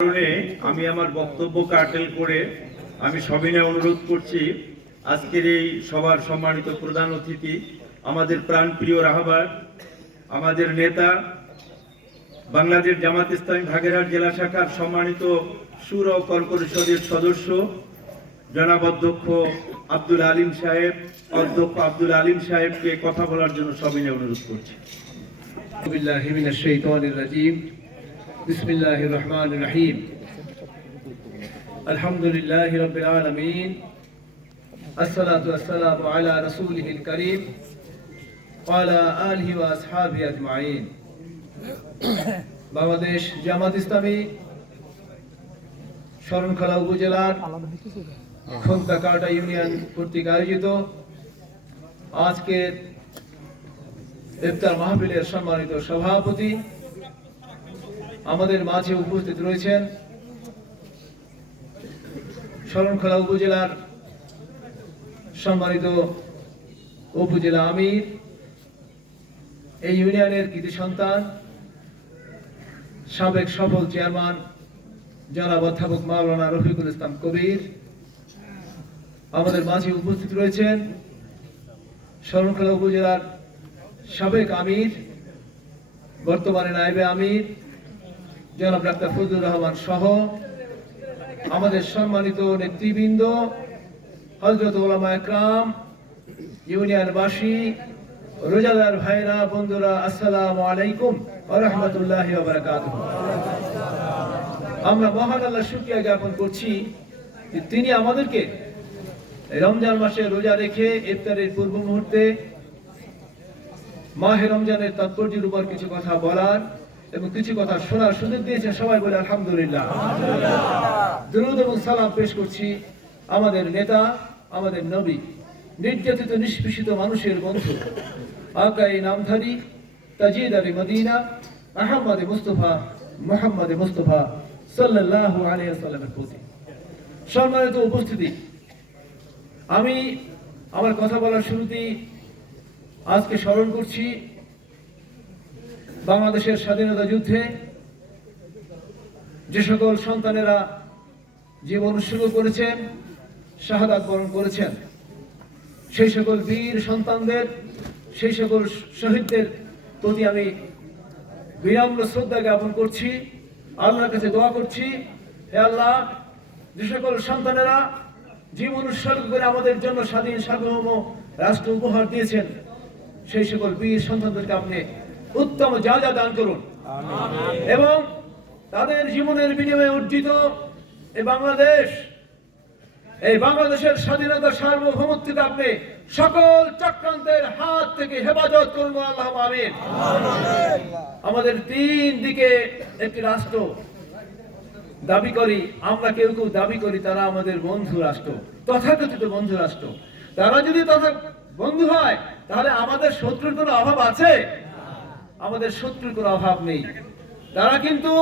কারণে আমি আমার বক্তব্য কাটেল করে আমি সবিনয় অনুরোধ করছি আজকের এই সভার সম্মানিত প্রধান অতিথি আমাদের প্রাণপ্রিয় রাহবার আমাদের নেতা বাংলাদেশ জামাত ইসলামী বাগেরহাট জেলা শাখার সম্মানিত সুর ও কর পরিষদের সদস্য জনাব অধ্যক্ষ আব্দুল আলিম সাহেবকে কথা বলার জন্য সবিনয় অনুরোধ করছি। বিসমিল্লাহি মিনাশ শাইতানির রাজিম। বিসমিল্লাহির রহমানির রহিম। আলহামদুলিল্লাহি রাব্বিল আলামিন। আসসালাতু ওয়াসসালামু আলা রাসূলিহিল কারীম ওয়া আলা আলিহি ওয়া আসহাবিহি আজমাইন। বাংলাদেশ জামাত ইসলামী শরণখোলা উপজেলার খোন্তাকাটা ইউনিয়ন কর্তৃক আয়োজিত আজকের ইফতার মাহফিলের সম্মানিত সভাপতি আমাদের মাঝে উপস্থিত রয়েছেন শরণখোলা উপজেলার সম্মানিত উপজেলা আমির, এই ইউনিয়নের কৃতি সন্তান সাবেক সফল চেয়ারম্যান জনাব অধ্যাপক মাওলানা রফিকুল ইসলাম কবির। আমাদের মাঝে উপস্থিত রয়েছেন শরণখোলা উপজেলার সাবেক আমির, বর্তমানে নায়েবে আমির জনাব ডাক্তার ফজলুর রহমান সহ আমাদের সম্মানিত নেতৃবৃন্দ, হযরত উলামা একরাম, ইউনিয়নবাসী, রোজাদার ভাইরা, বন্ধুরা, আসসালামু আলাইকুম ওয়া রাহমাতুল্লাহি ওয়া বারাকাতুহু। আমরা মহান আল্লাহর শুকরিয়া জ্ঞাপন করছি যে তিনি আমাদেরকে রমজান মাসে রোজা রেখে ইফতারের পূর্ব মুহূর্তে মাহে রমজানের তাৎপর্যের উপর কিছু কথা বলার এবং কিছু কথা শোনার সুযোগ দিয়েছেন। সবাই বলে আলহামদুলিল্লাহ। দুরূদ এবং সালাম পেশ করছি আমাদের নেতা, আমাদের নবী, নির্যাতিত নিষ্পেষিত মানুষের বন্ধু, আকাই নামধারী, তাজিদারে মদিনা, মুহাম্মদে মুস্তাফা সাল্লাল্লাহু আলাইহি ওয়াসাল্লামের প্রতি। সম্মানিত উপস্থিতি, আমি আমার কথা বলার শুরুতেই আজকে স্মরণ করছি বাংলাদেশের স্বাধীনতা যুদ্ধে যে সকল সন্তানেরা জীবন উৎসর্গ করেছেন, শাহাদাত বরণ করেছেন, সেই সকল বীর সন্তানদের, সেই সকল শহীদদের প্রতি আমি বিনম্র শ্রদ্ধা জ্ঞাপন করছি। আল্লাহর কাছে দোয়া করছি, হে আল্লাহ, যে সকল সন্তানেরা জীবন উৎসর্গ করে আমাদের জন্য স্বাধীন সার্বভৌম রাষ্ট্র উপহার দিয়েছেন, সেই সকল বীর সন্তানদেরকে আপনি উত্তম জাযা দান করুন এবং তাদের জীবনের বিনিময়ে অর্জিত এই বাংলাদেশের স্বাধীনতা সার্বভৌমত্বকে আপনি সকল চক্রান্তের হাত থেকে হেফাজত করুন, আল্লাহুম্মা আমিন। আমাদের তিন দিকে একটি রাষ্ট্র দাবি করি আমরা, কেউ কেউ দাবি করি তারা আমাদের বন্ধু রাষ্ট্র, তথাকথিত বন্ধু রাষ্ট্র। তারা যদি বন্ধু হয় তাহলে আমাদের শত্রুর কোনো অভাব আছে? আমাদের শত্রুর কোনো অভাব নেই। তারা কিন্তু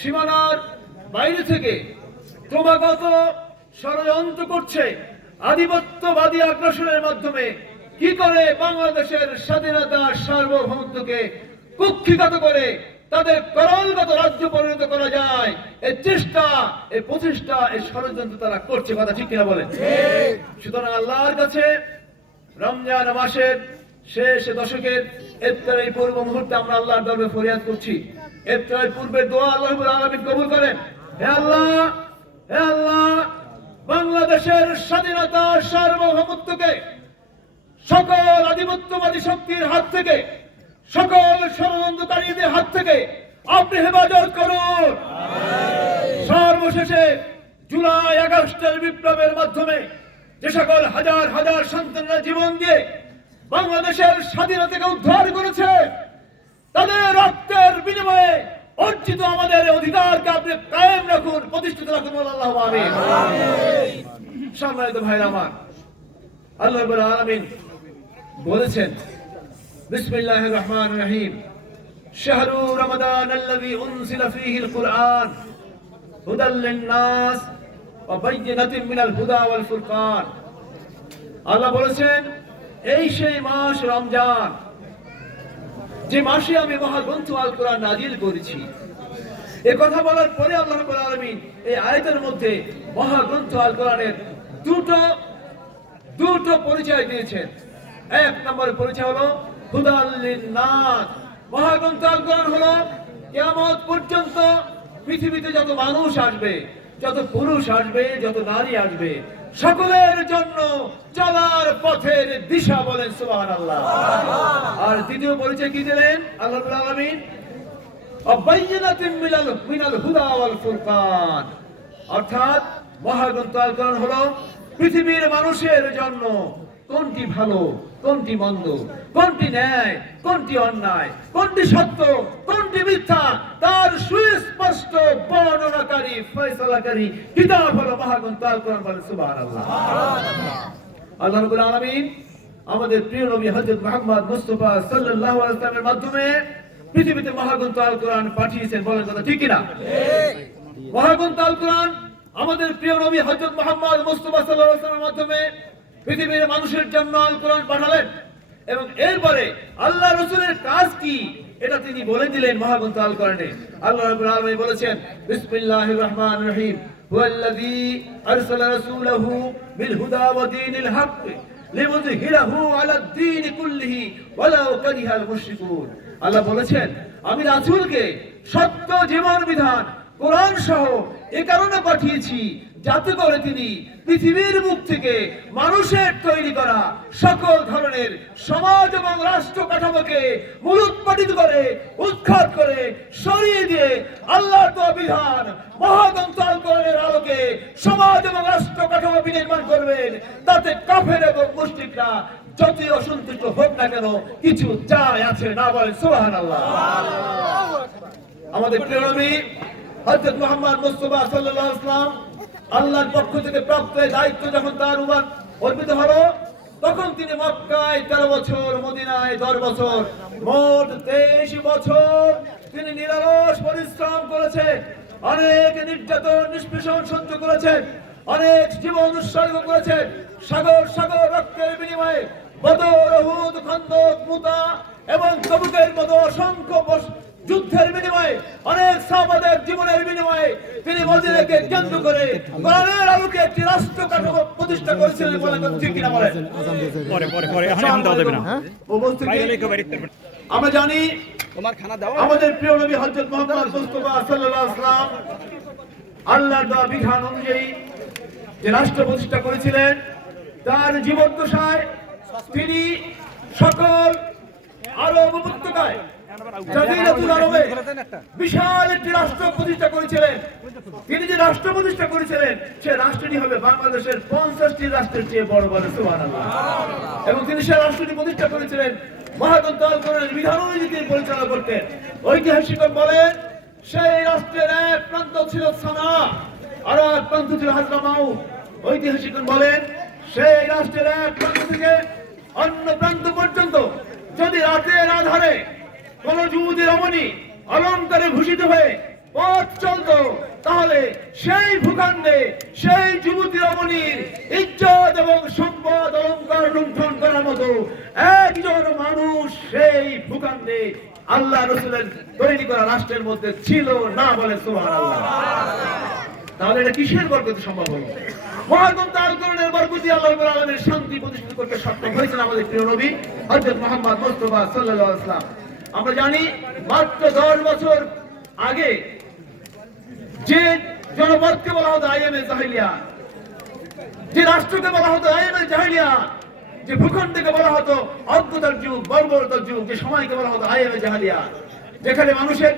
সীমানার বাইরে থেকে ক্রমাগত ষড়যন্ত্র করছে, আধিপত্যবাদী আগ্রাসনের মাধ্যমে কি করে বাংলাদেশের স্বাধীনতা সার্বভৌমত্বকে কুক্ষিগত করে তাদের করলগত রাজ্য পরিণত করা যায়, এই চেষ্টা, এই প্রচেষ্টা, এই ষড়যন্ত্র তারা করছে। কথা ঠিক কিনা বলেন? সুতরাং আল্লাহর কাছে রমজান মাসের শেষ দশকের ইফতারের পূর্ব মুহূর্তে আমরা আল্লাহর দরবারে ফরিয়াদ করছি, ইফতারের পূর্বের দোয়া আল্লাহ রাব্বুল আলামিন কবুল করেন। হে আল্লাহ, বাংলাদেশের স্বাধীনতা সার্বভৌমত্বকে সকল আধিপত্যবাদী শক্তির হাত থেকে, সকল ষড়যন্ত্রকারীদের হাত থেকে আপনি হেফাজত করুন। সর্বশেষে জুলাই আগস্টের বিপ্লবের মাধ্যমে যে সকল হাজার হাজার সন্তানরা জীবন দিয়ে বাংলাদেশের স্বাধীনতাকে উদ্ধার করেছে, তাদের রক্তের বিনিময়ে অর্জিত আমাদের অধিকারকে আপনি কায়েম রাখুন, প্রতিষ্ঠিত রাখুন, আল্লাহুম্মা আমিন। সম্মানিত ভাইরা আমার, আল্লাহ রাব্বুল আলামিন বলেছেন, বিসমিল্লাহির রহমানির রহিম, শাহরু রমাদান আল্লাযী উনজিলা ফীহিল কুরআন হুদাল লিন-নাস ওয়া বায়্যিনাতিন মিনাল হুদা ওয়াল ফুরকান। আল্লাহ বলেছেন, এই সেই মাস রমজান, যে মাসে আমি মহাগ্রন্থ আল কোরআন নাজিল করেছি, এই কথা বলার পরে আল্লাহ রাব্বুল আলামিন এই আয়াতের মধ্যে মহাগ্রন্থ আল কোরআনের দুটো পরিচয় দিয়েছেন। এক নম্বর পরিচয় হলো হুদাল লিন্নাস। মহাগ্রন্থ আল কোরআন হলো কিয়ামত পর্যন্ত পৃথিবীতে যত মানুষ আসবে, যত পুরুষ আসবে, যত নারী আসবে, সকলের জন্য চলার পথের দিশা। বলেন সুবহানাল্লাহ। আর দ্বিতীয় পরিচয় কি দিলেন আল্লাহ রাব্বুল আলামিন? আবাইয়ানাতিন মিনাল হুদা ওয়াল ফুরকান। অর্থাৎ মহাগ্রন্থ আল কোরআন হলো পৃথিবীর মানুষের জন্য কোনটি ভালো, কোনটি মন্দ, কোনটি ন্যায়, কোনটি অন্যায়, কোনটি সত্য, কোনটি মিথ্যা, তার সুস্পষ্ট বর্ণনাকারী, ফয়সালাকারী কিতাব হলো মহাগ্রন্থ আল কোরআন। বলেন সুবহানাল্লাহ। আল্লাহ রাব্বুল আলামিন আমাদের প্রিয় নবী হযরত মুহাম্মদ মুস্তাফা সাল্লাল্লাহু আলাইহি ওয়াসাল্লামের মাধ্যমে পৃথিবীতে মহাগ্রন্থ আল কোরআন পাঠিয়েছেন। বলেন কথা ঠিক কিনা? মহাগ্রন্থ আল কোরআন আমাদের প্রিয় নবী হযরত মুহাম্মদ মুস্তাফা সাল্লাল্লাহু আলাইহি ওয়াসাল্লামের মাধ্যমে পৃথিবীর মানুষের জন্য আল কোরআন পাঠালেন, এবং এরপরে আল্লাহ রাসূলের কাজ কি এটা তিনি বলে দিলেন মহাগ্রন্থ আল কোরআনে। আল্লাহ রাব্বুল আলামিন বলেছেন, বিসমিল্লাহির রহমানির রহিম, হুয়াল্লাযী আরসালা রাসূলাহু বিল হুদা ওয়া দীনিল হক লিইয়ুযহিরাহু আলাদ দীনি কুল্লিহি ওয়ালাউ কারিহাল মুশরিকুন। আল্লাহ বলেছেন, আমি রাসূলকে সত্য জীবন বিধান কোরআন সহ এই কারণে পাঠিয়েছি যাতে করে তিনি পৃথিবীর মুখ থেকে মানুষের তৈরি করা সকল ধরনের সমাজ এবং রাষ্ট্র কাঠামোকে মূলোৎপাটিত করে, উৎখাত করে, সরিয়ে দিয়ে আল্লাহর দেওয়া বিধান মহাগ্রন্থ আল কোরআনের আলোকে সমাজ এবং রাষ্ট্র কাঠামো বিনির্মাণ করবেন। তাতে কাফের এবং মুশরিকরা যতই অসন্তুষ্ট হোক না কেন কিছু যায় আছে না। বলেন সুবহানাল্লাহ। আমাদের প্রিয় নবী হযরত মুহাম্মদ মুস্তাফা সাল্লাল্লাহু আলাইহি ওয়াসাল্লাম আল্লাহর পক্ষ থেকে প্রাপ্ত দায়িত্ব যখন তার উপর অর্পিত হলো, তখন তিনি মক্কায় 13 বছর, মদিনায় 10 বছর, মোট 23 বছর তিনি নিরলস পরিশ্রম করেছেন। অনেক নির্যাতন নিষ্পেষণ সহ্য করেছেন, অনেক জীবন উৎসর্গ করেছেন। সাগর সাগর রক্তের বিনিময়ে বদর, উহুদ, খন্দক, মুতা এবং তবুকের মতো অসংখ্য যুদ্ধের বিনিময়ে, অনেক সাহাবাদের জীবনের বিনিময়ে তিনি মদিনাকে কেন্দ্র করে কোরআনের আলোকে একটি রাষ্ট্র কাঠামো প্রতিষ্ঠা করেছিলেন। বলেন ঠিক কিনা? বলেন। আমরা জানি আমাদের প্রিয় নবী হযরত মুহাম্মদ মুস্তাফা সাল্লাল্লাহু আলাইহি ওয়াসাল্লাম আল্লাহর দেওয়া বিধান অনুযায়ী যে রাষ্ট্র প্রতিষ্ঠা করেছিলেন, তার জীবদ্দশায় তিনি সকল আরব উপত্যকায় জাজিরাতুল আরবে বিশাল একটি রাষ্ট্র প্রতিষ্ঠা করেছিলেন। তিনি যে রাষ্ট্র প্রতিষ্ঠা করেছিলেন সে রাষ্ট্রটি হবে বাংলাদেশের 50টি রাষ্ট্রের চেয়ে বড়। বলে সুবহানাল্লাহ। এবং তিনি সেই রাষ্ট্রটি প্রতিষ্ঠা করেছিলেন মহাগ্রন্থ আল কোরআনের বিধান অনুযায়ী তিনি পরিচালনা করতেন। ঐতিহাসিকগণ বলেন, সেই রাষ্ট্রের এক প্রান্ত ছিল সানা, আর এক প্রান্ত ছিল হাজরামাউত। ঐতিহাসিকগণ বলেন, সেই রাষ্ট্রের এক প্রান্ত থেকে অন্য প্রান্ত পর্যন্ত যদি রাতের আধারে কোন যুবতী রমণী অলঙ্কারে ভূষিত হয়ে পথ চলত, তাহলে সেই ভূখণ্ডে সেই যুবতী রমণীর ইজ্জত এবং সম্পদ অলঙ্কার লুণ্ঠন করার মতো একজন মানুষ সেই ভূখণ্ডে আল্লাহ রাসূলের তৈরি করা রাষ্ট্রের মধ্যে ছিল না। বলে সুবহানাল্লাহ। তাহলে এটা কিসের বরকতে সম্ভব হলো? মহাগ্রন্থ আল কোরআনের বরকতে আল্লাহ রাব্বুল আলামিন শান্তি প্রতিষ্ঠিত করতে সক্ষম হয়েছেন আমাদের প্রিয় নবী হযরত মুহাম্মদ মুস্তাফা সাল্লাল্লাহু আলাইহি ওয়াসাল্লাম। আমরা জানি মাত্র 10 বছর আগে যে জনপদকে বলা হতো আইয়ামে জাহিলিয়া, যে রাষ্ট্রকে বলা হতো আইয়ামে জাহিলিয়া, যে ভূখণ্ডকে বলা হতো অজ্ঞতার যুগ, বর্বরতার যুগ, যে সময়কে বলা হতো আইয়ামে জাহিলিয়া, যেখানে মানুষের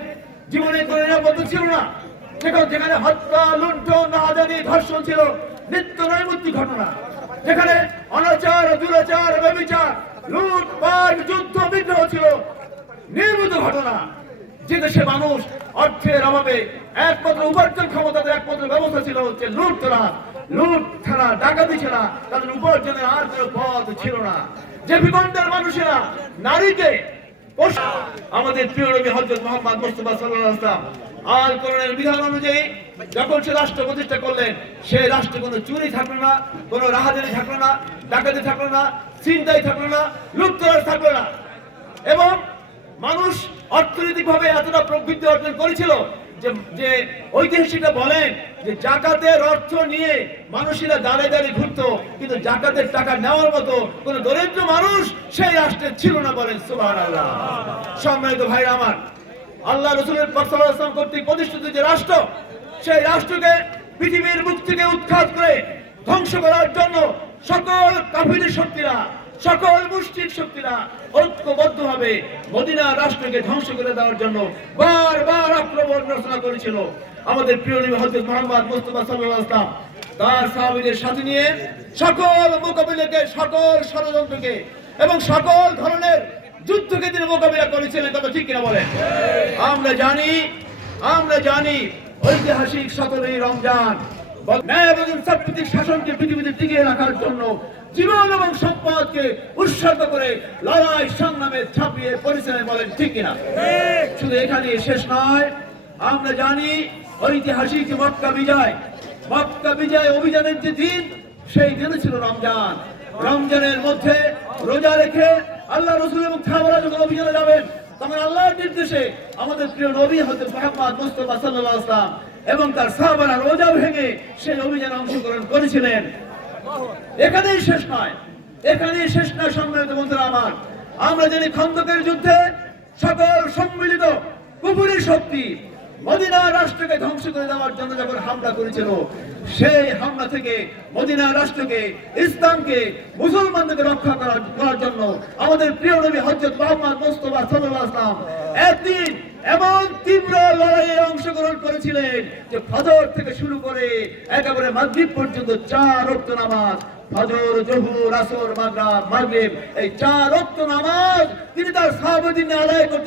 জীবনে কোনো নিরাপত্তা ছিল না, যেখানে হত্যা, লুণ্ঠন, নাহাজানি, ধর্ষণ ছিল নিত্য নৈমিত্তিক ঘটনা, যেখানে অনাচার, দুরাচার, ব্যভিচার, লুটপাট, যুদ্ধ, বিগ্রহ ছিল নিয়মিত ঘটনা। যে দেশে মানুষ অর্থের অভাবে একমাত্র উপার্জন ক্ষমতাদের একমাত্র ব্যবস্থা ছিল হচ্ছে লুট ছাড়া, ডাকাতি ছাড়া তাদের উপার্জনের আর কোনো পথ ছিল না। যে ভূখণ্ডের মানুষেরা নারীকে, আমাদের প্রিয় নবী হযরত মুহাম্মদ মুস্তাফা সাল্লাল্লাহু আলাইহি ওয়াসাল্লাম আল কোরআনের বিধান অনুযায়ী যখন সে রাষ্ট্র প্রতিষ্ঠা করলেন, সেই রাষ্ট্রে কোনো চুরি থাকলো না, কোনো রাহাজানি থাকলো না, ডাকাতি থাকলো না, ছিনতাই থাকলো না, লুটতরাজ থাকলো না। এবং মানুষ অর্থনৈতিকভাবে এতটা প্রবৃদ্ধি অর্জন করেছিল যে ঐতিহাসিকরা বলেন যে জাকাতের অর্থ নিয়ে মানুষেরা দাঁড়িয়ে দাঁড়িয়ে ঘুরতো, কিন্তু জাকাতের টাকা নেওয়ার মতো কোন দরিদ্র মানুষ সেই রাষ্ট্রে ছিল না, বলেন সুবহানাল্লাহ। সম্মানিত ভাইরা আমার, আল্লাহ রাসূলের পাক সাল্লাল্লাহু আলাইহি ওয়াসাল্লাম কর্তৃক প্রতিষ্ঠিত যে রাষ্ট্র, সেই রাষ্ট্রকে পৃথিবীর বুক থেকে উৎখাত করে ধ্বংস করার জন্য সকল কাফির শক্তিরা, সকল মুশরিক শক্তিরা ঐক্যবদ্ধভাবে মদিনা রাষ্ট্রকে ধ্বংস করে দেওয়ার জন্য বারবার আক্রমণ রচনা করেছিল। আমাদের প্রিয় নবী হযরত মুহাম্মদ মুস্তাফা সাল্লাল্লাহু আলাইহি ওয়াসাল্লাম তার সাহাবীদের সাথে নিয়ে সকল মোকাবিলাকে, সকল ষড়যন্ত্রকে এবং সকল ধরনের যুদ্ধকে তিনি মোকাবিলা করেছিলেন। কথা ঠিক কিনা বলেন? আমরা জানি ঐতিহাসিক 17ই রমজান ন্যায় এবং ইনসাফভিত্তিক শাসনকে পৃথিবীতে টিকিয়ে রাখার জন্য জীবন এবং সম্পদকে উৎসর্গ করে লড়াই সংগ্রামে ছাপিয়ে পড়েছিলেন, বলেন ঠিক কিনা? শুধু এখানে শেষ নয়, আমরা জানি ঐতিহাসিক মক্কা বিজয় অভিযানের যে দিন, সেই দিন ছিল রমজান। রমজানের মধ্যে রোজা রেখে আল্লাহ রাসূল এবং সাহাবারা যখন অভিযানে যাবেন, তখন আল্লাহর নির্দেশে আমাদের প্রিয় নবী হযরত মুহাম্মদ মুস্তাফা সাল্লাল্লাহু আলাইহি ওয়াসাল্লাম এবং তার সাহাবারা রোজা ভেঙে সেই অভিযানে অংশগ্রহণ করেছিলেন। এখানেই শেষ নয় সম্মানিত বন্ধুরা আমার, আমরা জানি খন্দকের যুদ্ধে সকল সম্মিলিত কুফরি শক্তি মদিনা রাষ্ট্রকে ধ্বংস করে দেওয়ার জন্য যখন হামলা করেছিল, সেই হামলা থেকে মদিনা রাষ্ট্রকে, ইসলামকে, মুসলমানদেরকে রক্ষা করার জন্য আমাদের প্রিয় নবী হযরত মুহাম্মদ মুস্তাফা সাল্লাল্লাহু আলাইহি ওয়াসাল্লাম একদিন এমন তীব্র লড়াইয়ে অংশগ্রহণ করেছিলেন যে ফজর থেকে শুরু করে একেবারে মাগরিব পর্যন্ত 4 ওয়াক্ত নামাজ, ফজর, জোহর, আসর, মাগরিব, এই 4 ওয়াক্ত নামাজ তিনি তার সাহাবাদের নিয়ে আদায় করতে